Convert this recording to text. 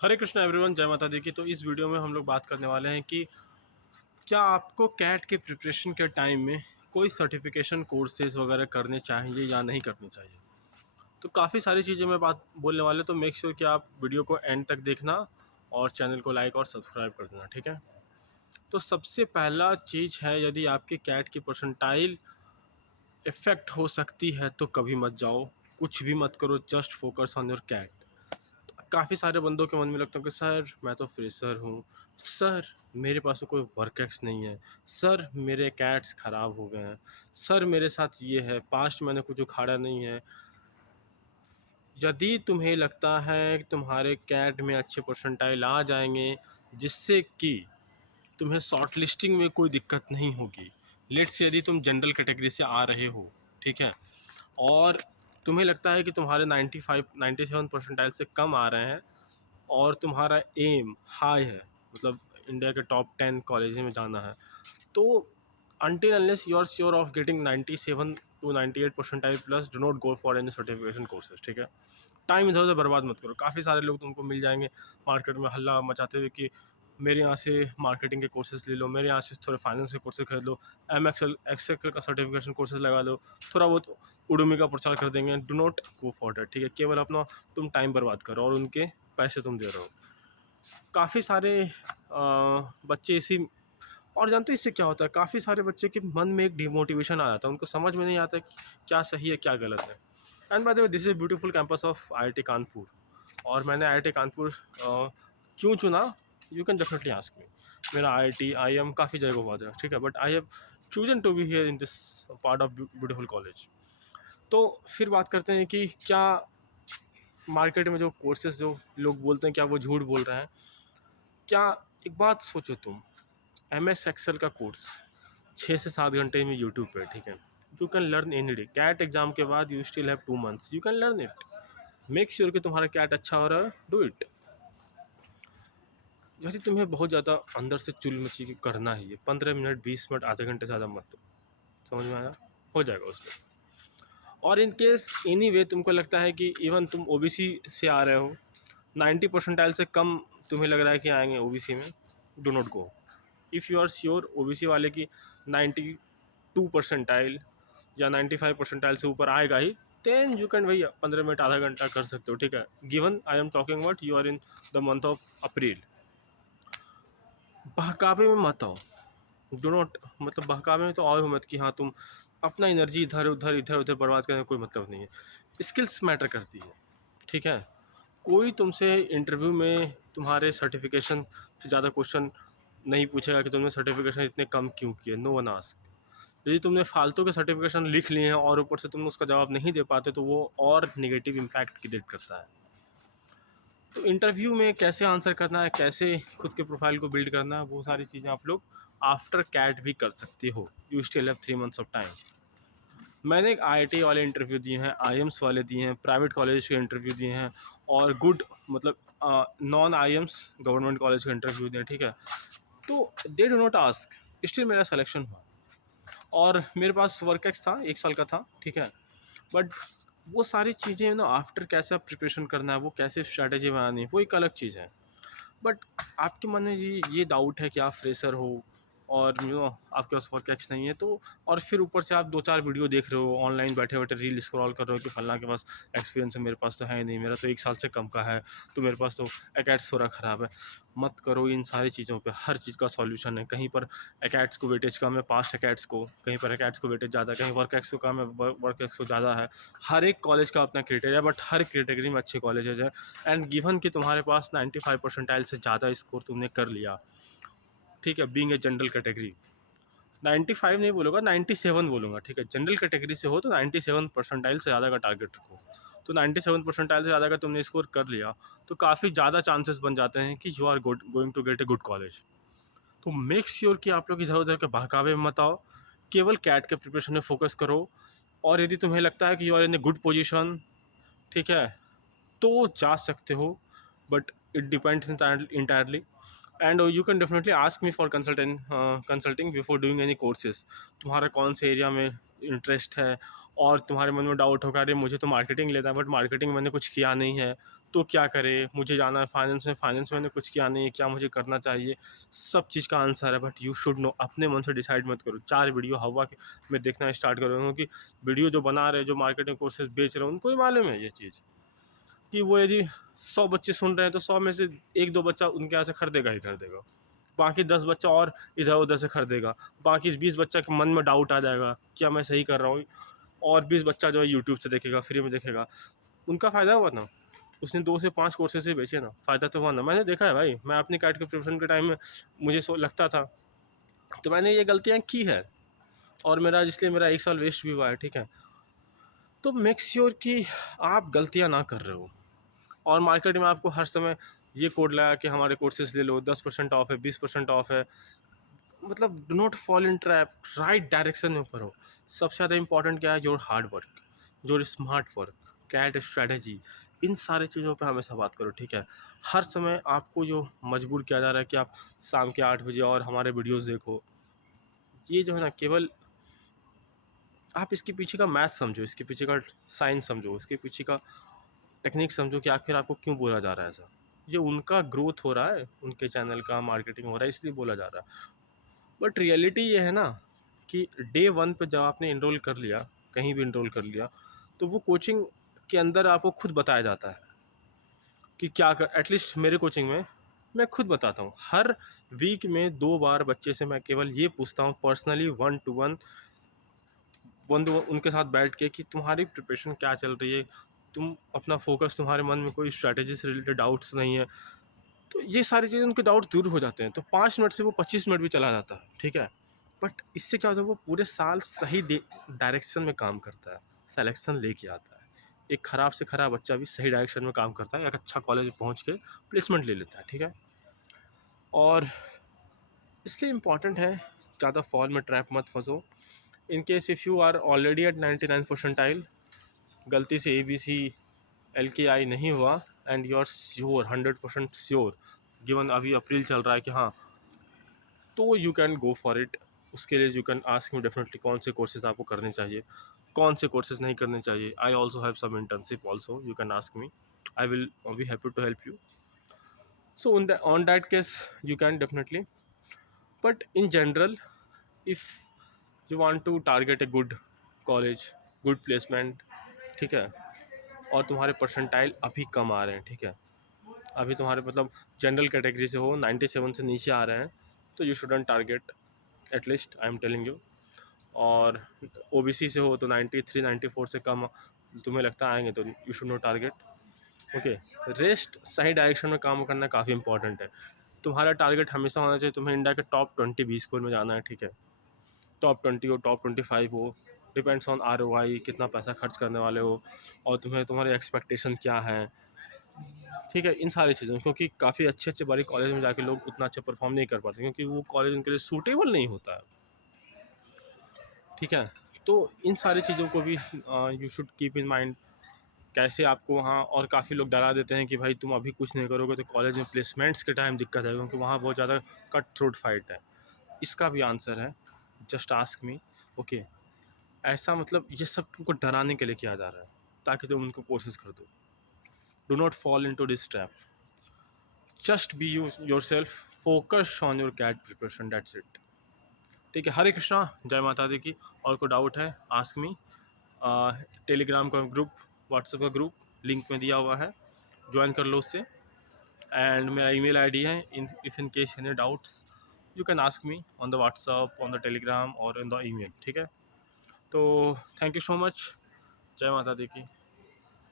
हरे Krishna everyone, जय माता दी की। तो इस वीडियो में हम लोग बात करने वाले हैं कि क्या आपको कैट के प्रिपरेशन के टाइम में कोई सर्टिफिकेशन कोर्सेज वगैरह करने चाहिए या नहीं करने चाहिए। तो काफ़ी सारी चीज़ें मैं बात बोलने वाले, तो मेक श्योर कि आप वीडियो को एंड तक देखना और चैनल को लाइक और सब्सक्राइब कर देना, ठीक है। तो सबसे पहला चीज़ है, यदि आपकी कैट की परसेंटाइल इफ़ेक्ट हो सकती है तो कभी मत जाओ, कुछ भी मत करो, just focus on your CAT. काफ़ी सारे बंदों के मन में लगता है कि सर मैं तो फ्रेशर हूँ, सर मेरे पास तो कोई वर्क एक्स नहीं है, सर मेरे कैट्स ख़राब हो गए हैं, सर मेरे साथ ये है, पास्ट मैंने कुछ उखाड़ा नहीं है। यदि तुम्हें लगता है कि तुम्हारे कैट में अच्छे परसेंटाइल आ जाएंगे जिससे कि तुम्हें शॉर्ट लिस्टिंग में कोई दिक्कत नहीं होगी, लेट्स यदि तुम जनरल कैटेगरी से आ रहे हो, ठीक है, और तुम्हें लगता है कि तुम्हारे 95 97 परसेंटाइल से कम आ रहे हैं और तुम्हारा एम हाई है, मतलब इंडिया के टॉप 10 कॉलेज में जाना है, तो until unless you are sure of getting 97 to 98 percentile plus, dough not go for any certification courses, ठीक है। टाइम इधर उधर बर्बाद मत करो। काफ़ी सारे लोग तुमको मिल जाएंगे मार्केट में हल्ला मचाते हुए कि मेरे यहाँ से मार्केटिंग के कोर्सेज ले लो, मेरे यहाँ से थोड़े फाइनेंस के कोर्सेज खरीद लो, एक्सेल का सर्टिफिकेशन कोर्सेज लगा लो, थोड़ा बहुत उडुमी का प्रचार कर देंगे। Do not go for that, ठीक है। केवल अपना तुम टाइम बर्बाद करो और उनके पैसे तुम दे रहे हो। काफ़ी सारे बच्चे इसी, और जानते हो इससे क्या होता है, काफ़ी सारे बच्चे के मन में एक डिमोटिवेशन आ जाता है, उनको समझ में नहीं आता कि क्या सही है क्या गलत है। And by the way, this is beautiful campus of IIT Kanpur. और मैंने आईआईटी कानपुर क्यों चुना, you can definitely ask me. मेरा IIM काफ़ी जगह हुआ था, ठीक है, but I have chosen to be here in this part of beautiful college. तो फिर बात करते हैं कि क्या मार्केट में जो कोर्सेज जो लोग बोलते हैं क्या वो झूठ बोल रहे हैं। क्या, एक बात सोचो तुम, MS एक्सेल का कोर्स 6 से 7 घंटे में यूट्यूब पे, ठीक है, you can learn any day. CAT exam के बाद you still have 2 months, you can learn it. Make sure कि तुम्हारा कैट अच्छा हो रहा है, डू इट। यदि तुम्हें बहुत ज़्यादा अंदर से चुल मची कि करना ही है, 15 मिनट 20 मिनट आधे घंटे ज़्यादा मत दो। समझ में आया, हो जाएगा उसमें। और इन केस एनी वे तुमको लगता है कि इवन तुम OBC से आ रहे हो, 90 परसेंटाइल से कम तुम्हें लग रहा है कि आएंगे OBC में, do not go. If you are sure OBC वाले की 92 परसेंटाइल या 95 परसेंटाइल से ऊपर आएगा ही, देन यू कैन भैया 15 मिनट आधा घंटा कर सकते हो, ठीक है। Given I am talking about you are in the month of April. बहकावे में मत आओ, डो नॉट, मतलब बहकावे में तो आओ मत कि हाँ तुम अपना एनर्जी इधर उधर बर्बाद करने का कोई मतलब नहीं है। स्किल्स मैटर करती है, ठीक है। कोई तुमसे इंटरव्यू में तुम्हारे सर्टिफिकेशन से ज़्यादा क्वेश्चन नहीं पूछेगा कि तुमने सर्टिफिकेशन इतने कम क्यों किए, नो वन आस्क। यदि तुमने फालतू के सर्टिफिकेशन लिख लिए हैं और ऊपर से तुम उसका जवाब नहीं दे पाते, तो वो और नेगेटिव इम्पैक्ट क्रिएट करता है। तो इंटरव्यू में कैसे आंसर करना है, कैसे खुद के प्रोफाइल को बिल्ड करना है, वो सारी चीज़ें आप लोग आफ्टर कैट भी कर सकते हो। You still have 3 months of time. मैंने एक IIT वाले इंटरव्यू दिए हैं, IIMS वाले दिए हैं, प्राइवेट कॉलेज के इंटरव्यू दिए हैं, और गुड, मतलब नॉन IIMS गवर्नमेंट कॉलेज का इंटरव्यू दिए, ठीक है। तो they do not ask, still मेरा सिलेक्शन हुआ। और मेरे पास वर्क एक्स था, 1 साल का था, ठीक है। बट वो सारी चीज़ें ना, आफ्टर कैसे आप प्रिपरेशन करना है, वो कैसे स्ट्रैटेजी बनानी है, वो एक अलग चीज़ है। बट आपके मन में ये डाउट है कि आप फ्रेशर हो और आपके पास वर्क एक्स नहीं है, तो और फिर ऊपर से आप 2-4 वीडियो देख रहे हो, ऑनलाइन बैठे बैठे रील स्क्रॉल कर रहे हो कि फल्ला के पास एक्सपीरियंस है, मेरे पास तो है नहीं, मेरा तो 1 साल से कम का है, तो मेरे पास तो एकेट्स थोड़ा ख़राब है। मत करो इन सारी चीज़ों पे, हर चीज़ का सॉल्यूशन है। कहीं पर एकेट्स को वेटेज कम है, पास्ट एकेट्स को, कहीं पर एकेट्स को वेटेज ज़्यादा है, कहीं वर्क एक्स को कम है, वर्क एक्स को ज़्यादा है। हर एक कॉलेज का अपना क्राइटेरिया, बट हर कैटेगरी में अच्छे कॉलेजेज है। एंड गिवन कि तुम्हारे पास 95 परसेंटाइल से ज़्यादा स्कोर तुमने कर लिया, ठीक है, बीइंग ए जनरल कैटेगरी, 95 नहीं बोलूँगा, 97 बोलूँगा, ठीक है। जनरल कैटेगरी से हो तो 97 परसेंटाइल से ज़्यादा का टारगेट रखो। तो 97 परसेंटाइल से ज़्यादा का तुमने स्कोर कर लिया, तो काफ़ी ज़्यादा चांसेस बन जाते हैं कि you are going to get a good college. तो मेक श्योर कि आप लोग इधर उधर के बहकावे में मत आओ, केवल कैट के प्रिपरेशन में फोकस करो। और यदि तुम्हें लगता है कि you are in a good position, ठीक है, तो जा सकते हो, but it depends entirely. And you can definitely ask me for consulting before doing any courses. तुम्हारा कौन से एरिया में इंटरेस्ट है, और तुम्हारे मन में डाउट होगा, अरे मुझे तो मार्केटिंग लेना है बट मार्केटिंग मैंने कुछ किया नहीं है, तो क्या करे, मुझे जाना है फाइनेंस में, फाइनेंस मैंने कुछ किया नहीं है, क्या मुझे करना चाहिए, सब चीज़ का आंसर है। बट यू शुड नो, अपने मन से डिसाइड मत करो। 4 वीडियो हवा के में देखना स्टार्ट करो, क्योंकि वीडियो जो बना रहे, जो मार्केटिंग कोर्सेज बेच रहे हैं, उनको ही मालूम है ये चीज़ कि वो यदि 100 बच्चे सुन रहे हैं तो 100 में से 1-2 बच्चा उनके यहाँ से खरीदेगा ही खरीदेगा, बाकी 10 बच्चा और इधर उधर से खरीदेगा, बाकी 20 बच्चा के मन में डाउट आ जाएगा क्या मैं सही कर रहा हूँ, और 20 बच्चा जो है यूट्यूब से देखेगा, फ्री में देखेगा, उनका फ़ायदा हुआ ना। उसने 2 से 5 कोर्सेज ही बेचे ना, फ़ायदा तो हुआ ना। मैंने देखा है भाई, मैं अपनी कैट के प्रिपरेशन के टाइम में मुझे लगता था, तो मैंने ये गलतियाँ की है, और मेरा इसलिए मेरा 1 साल वेस्ट भी हुआ है, ठीक है। तो मेक श्योर कि आप गलतियाँ ना कर रहे हो। और मार्केट में आपको हर समय ये कोड लगा कि हमारे कोर्सेज ले लो, 10% ऑफ है, 20% ऑफ है, मतलब do not fall in trap, right direction में पढ़ो। सबसे ज़्यादा इंपॉर्टेंट क्या है, your hard work, your smart work, CAT strategy, इन सारी चीज़ों पे हमेशा बात करो, ठीक है। हर समय आपको जो मजबूर किया जा रहा है कि आप शाम के 8 बजे और हमारे वीडियोस देखो, ये जो है ना, केवल आप इसके पीछे का मैथ समझो, इसके पीछे का साइंस समझो, इसके पीछे का टेक्निक समझो कि आखिर आपको क्यों बोला जा रहा है ऐसा। ये उनका ग्रोथ हो रहा है, उनके चैनल का मार्केटिंग हो रहा है, इसलिए बोला जा रहा है। बट रियलिटी ये है ना कि डे 1 पे जब आपने इनरोल कर लिया, कहीं भी इनरोल कर लिया, तो वो कोचिंग के अंदर आपको खुद बताया जाता है कि क्या कर, एटलीस्ट मेरे कोचिंग में मैं खुद बताता हूँ। हर वीक में 2 बार बच्चे से मैं केवल ये पूछता हूँ पर्सनली, 1 to 1, बंधु उनके साथ बैठ के कि तुम्हारी प्रिपरेशन क्या चल रही है, तुम अपना फोकस, तुम्हारे मन में कोई स्ट्रैटेजी से रिलेटेड डाउट्स नहीं है, तो ये सारी चीज़ें उनके डाउट्स दूर हो जाते हैं। तो 5 मिनट से वो 25 मिनट भी चला जाता है, ठीक है। बट इससे क्या होता है, वो पूरे साल सही डायरेक्शन में काम करता है, सेलेक्शन लेके आता है। एक ख़राब से ख़राब बच्चा भी सही डायरेक्शन में काम करता है, एक अच्छा कॉलेज में पहुँच के प्लेसमेंट ले लेता है, ठीक है। और इसलिए इम्पॉर्टेंट है, ज़्यादा फॉल में ट्रैप मत फंसो। In case if you are already at 99 percentile, गलती से ABC LKI नहीं हुआ, and you are sure, 100% sure, given अभी अप्रैल चल रहा है कि हाँ, तो you can go for it. उसके लिए you can ask me definitely कौन से कोर्सेज आपको करने चाहिए, कौन से कोर्सेज नहीं करने चाहिए। I also have some internship also, you can ask me, I will be happy to help you. So on that case you can definitely, but in general, if you want to target a good college, good placement, ठीक है, और तुम्हारे percentile अभी कम आ रहे हैं, ठीक है, अभी तुम्हारे मतलब जनरल कैटेगरी से हो 97 से नीचे आ रहे हैं, तो you shouldn't target, at least I am telling you. और OBC से हो तो 93 94 से कम तुम्हें लगता आएंगे, तो you should not target. Okay, rest सही डायरेक्शन में काम करना काफ़ी इंपॉर्टेंट है। तुम्हारा टारगेट हमेशा होना चाहिए, तुम्हें इंडिया के टॉप 20 बी स्कोर में जाना है, ठीक है। टॉप 20 हो, टॉप 25 हो, डिपेंड्स ऑन ROI, कितना पैसा खर्च करने वाले हो, और तुम्हें तुम्हारे एक्सपेक्टेशन क्या है, ठीक है, इन सारी चीज़ों, क्योंकि काफ़ी अच्छे अच्छे बड़ी कॉलेज में जाके लोग उतना अच्छा परफॉर्म नहीं कर पाते, क्योंकि वो कॉलेज उनके लिए सूटेबल नहीं होता है, ठीक है। तो इन सारी चीज़ों को भी you should keep in mind. कैसे आपको वहाँ, और काफ़ी लोग डरा देते हैं कि भाई तुम अभी कुछ नहीं करोगे तो कॉलेज में प्लेसमेंट्स के टाइम दिक्कत है, क्योंकि वहाँ बहुत ज़्यादा कट थ्रोट फाइट है। इसका भी आंसर है, जस्ट आस्क मी, ओके। ऐसा मतलब ये सब तुमको डराने के लिए किया जा रहा है, ताकि तुम उनको कोशिश कर दो। Do not fall into this trap, just be yourself, focus on your CAT preparation, that's it, ठीक है। हरे कृष्णा, जय माता दी की। और कोई डाउट है आस्क मी। टेलीग्राम का ग्रुप, व्हाट्सएप का ग्रुप लिंक में दिया हुआ है, ज्वाइन कर लो उससे। एंड मेरा ईमेल आईडी है, if in case any doubts you can ask me on the WhatsApp, on the Telegram और इन द ईमेल, ठीक है। तो थैंक यू सो मच, जय माता दी की।